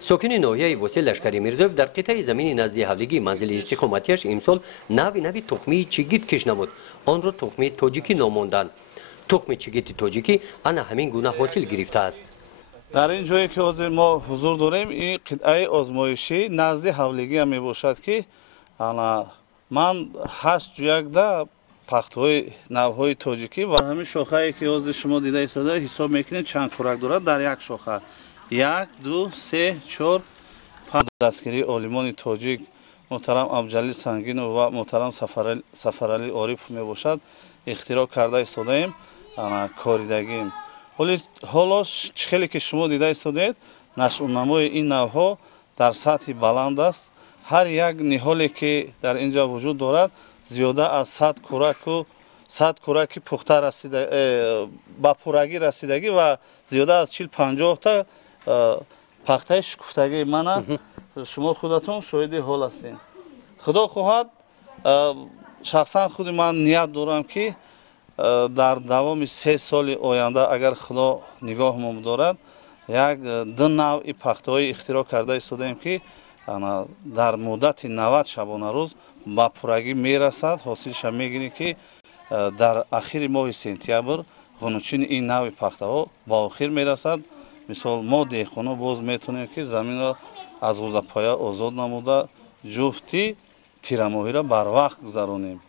ساکن ناحیه واسه لشکری میرزوف در قطعه زمین نزدیک حولیگی منزل استقامتیش امسال نوی تخمی چیگیت کش نمود آن را تخمی تاجیکی ناماندند. تخم چیگیت تاجیکی انا همین گونه حاصل گرفته است. در این جایی که حاضر ما حضور داریم این قطعه آزمایشی نزدیک حولیگی هم میباشد که من 8 جویک پخت‌های نوهای تاجیکی و همین شاخه‌ای که حاضر شما دیده ایستاده حساب میکنید چند کورک دارد در یک شاخه 1 2 3 4 5 دستگیری عالمان تاجیک محترم ابوجلیل سنگین و محترم سفرعلی عارف میباشد اختراع کرده ایستادیم کاریدگیم. ولی حالا خیلی که شما دیده ایستادید نشوننمای این نوها در سطح بلند است. هر یک نهالی که در اینجا وجود دارد زیاده از 100 کورک پخته رسیده با پورگی رسیدگی و زیاده از 40-50 تا پخته شکفتگی من شما خودتون شاهد حال هستین. خدا خواهد شخصا خود من نیت دارم که در دوام 3 سال آینده اگر خدا نگاه ما دارد یک 2 نوع پخته های اختراع کرده ایستادیم که در مدت 90 شبانه روز با پورگی میرسد. حاصلش هم میگیریم که در اخیر ماه سپتامبر غنوچین این نوع پخته ها با آخر میرسد. مثال ما دیخونا باز میتونیم که زمین را از غوزپایه آزاد نموده جفتی تیرماهی را بر وقت گذرانیم.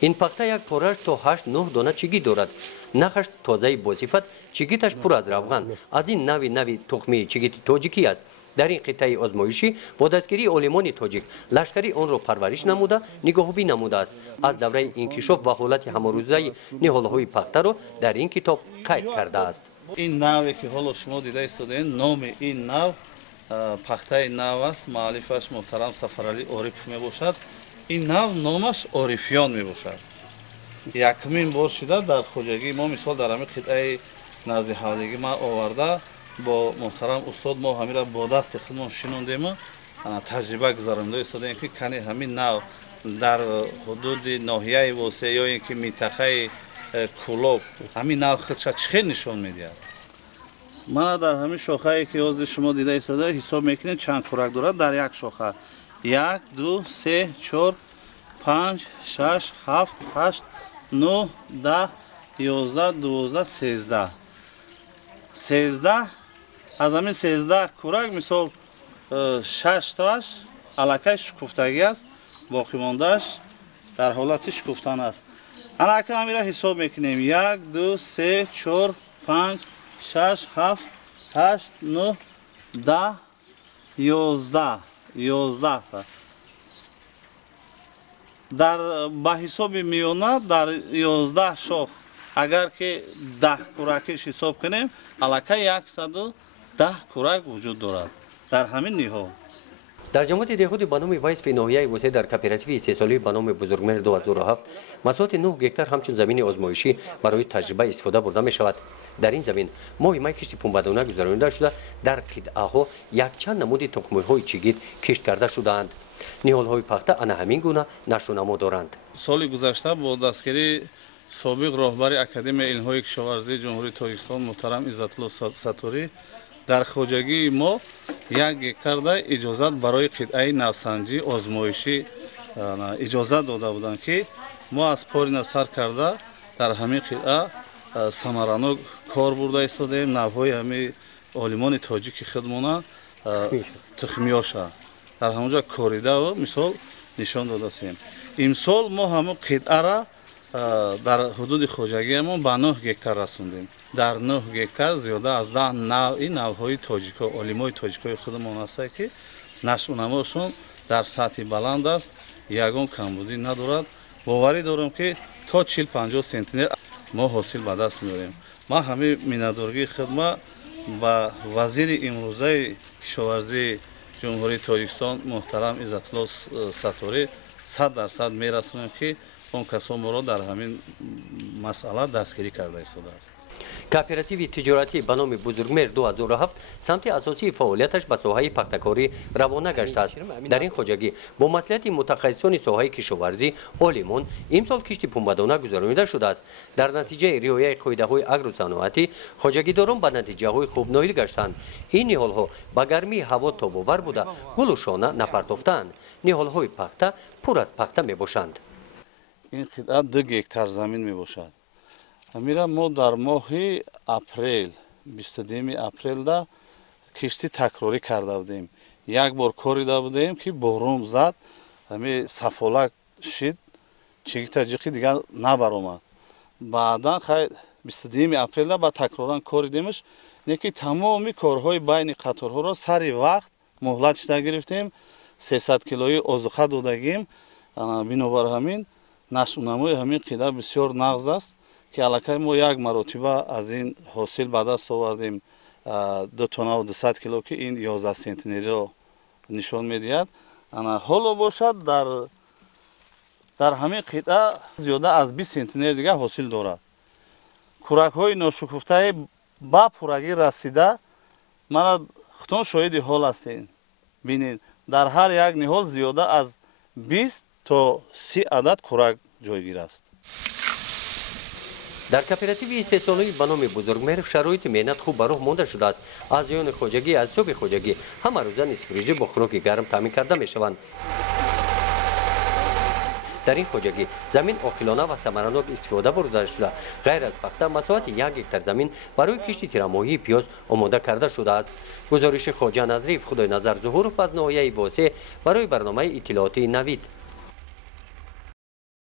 این پخته یک پارش تا 8-9 دانه چیگی دارد. نخش تازه بازیفت چیگیتش پر از روغن از این نوی تخمی چیگیت تاجیکی است. در این قطعه آزمایشی با دستگیری عالمان تاجیک لشکری آن را پرورش نموده نگاهبی نموده است. از دوره انکشاف و حالت همروزه نهالهای پخته را در این کتاب قید کرده است. این نوی که حالا شما دیده ایستادین نام این نو پخته نو است. مؤلفش محترم سفرعلی عارف میباشد. این نو نامش عارفیان میباشد. یکمین بار شده در خوجگی ما مثال در همین قطعه نزد حولیگی ما آورده با محترم استاد ما همین را با دست خودمان شنوندیم تجربه گذرانده ایستادیم که کنی همین نو در حدود ناحیه واسه یا اینکه منطقه کلوب همین نو خودش چه نشان میدهد. من در همین شاخه‌ای که از شما دیده ایستاده حساب میکنید چند کورک دارد در یک شاخه 1 2 3 4 5 6 7 8 9 10 11 12 13 از همین 13 کورک مثال 6 تاش الکه شکفتگی است باقی موندهش در حالت شکفتن است. الکه همین را حساب میکنیم 1 2 3 4 5 6 7 8 9 10 11 تا در با حساب میونه در 11 شاخ اگر که 10 کورکش حساب کنیم الکه 110 کورک وجود دارد در همین نهال. در جماعت دهخود به نام وایس فی ناحیه وسه در کاپیراتیو استحصالی به نام بزرگمهر 2007 مساحت 9 هکتار همچون زمین آزمایشی برای تجربه استفاده برده می شود. در این زمین ماهی مای کشت پنبه‌دانه گذرانده شده در قطعه ها یک چند نمود تخم‌مرغ های چیگیت کشت کرده شده‌اند. نهال های پخته انا همین گونه نشونما دارند. سال گذشته با دستگیری سابق راهبر اکادمی علم‌های کشاورزی جمهوری تاجیکستان محترم عزت‌الله ساتوری در خوجگی ما 1 هکتار اجازت برای قطعه نوسنجی آزمایشی اجازت داده بودند که ما از پاری سر کرده در همین قطعه ثمرانو کار برده ایستادیم. نوهای همین عالمان تاجیک خودمان تخمیاشه در همونجا کاریده و مثال نشان داده استیم. امسال ما همون قطعه را در حدود خوجگی ما به 9 هکتار رسوندیم. در 9 هکتار زیاده از 10 نوهای تاجیکا عالمای تاجیکای خودمان است که نشونماشون در سطح بلند است یگان کمبودی ندارد. باوری دارم که تا 40-50 سانتی متر ما حاصل به دست میاریم. ما همه مینادارگی خدمت با وزیر امروزه کشاورزی جمهوری تاجیکستان محترم عزت‌الله ساتوری 100% میرسونیم که اون کسان ما را در همین مسئله دستگیری کرده ایستاده است. کооپراتیو تجارتی به نام بزرگمهر 2007 سمت اساسی فعالیتش به ساحه پختکاری روانه گشته است. در این خواجگی با مصلحت متخصصان ساحه کشاورزی عالمان امسال کشت پنبه‌دانه گذرانیده شده است. در نتیجه رعایت قاعده‌های اگروصنعتی خواجگیداران به نتیجه‌های خوب نائل گشتند. این نهال‌ها به گرمی هوا تاب‌آور بوده گل و شانه نپرداختند. نهال‌های پخته پر از پخته میباشند. این قطعه 2 گکتار زمین میباشد. میرا ما در ماه اپریل 22 اپریل دا کشتی تکراری کرده بودیم. یک بار کاری داده بودیم که بارون زد همین سفالک شد چیگی تاجیقی دیگه نبرآمد. بعدا خیر 22 اپریل دا با تکراران کاری دیمش یکی تمامی کارهای بین قطارها را سری وقت مهلت شده گرفتیم. 300 کیلویی آذوقه دادگیم. بنابر همین نشونمای همین قطعه بسیار نغز است که علاقه ما یک مرتبه از این حاصل به دست آوردیم 2 تن و 200 کیلو که این 11 سانتی را نشان میدهد. حالا باشد در همین قطعه زیاده از 20 سانتی دیگه حاصل دارد. کورک های ناشکفته با پورگی رسیده من خودتان شاهد حال هستین. ببینید در هر یک نهال زیاده از 20 تا 30 عدد کورک جایگیر است. در کооپراتیو استحصالی به نام بزرگمهر شرایط مهنت خوب به راه مانده شده است. اعضایان خواجگی از صبح خواجگی همه روزه نصف روزی با خوراک گرم تامین کرده می شوند. در این خواجگی زمین عاقلانه و ثمرناک استفاده برده شده. غیر از پخته مساحت 1 هکتار زمین برای کشت تیرماهی پیاز آماده کرده شده است. گزارش خواجه نظریف خدای نظر ظهور از ناحیه واسع برای برنامه اطلاعاتی نوید.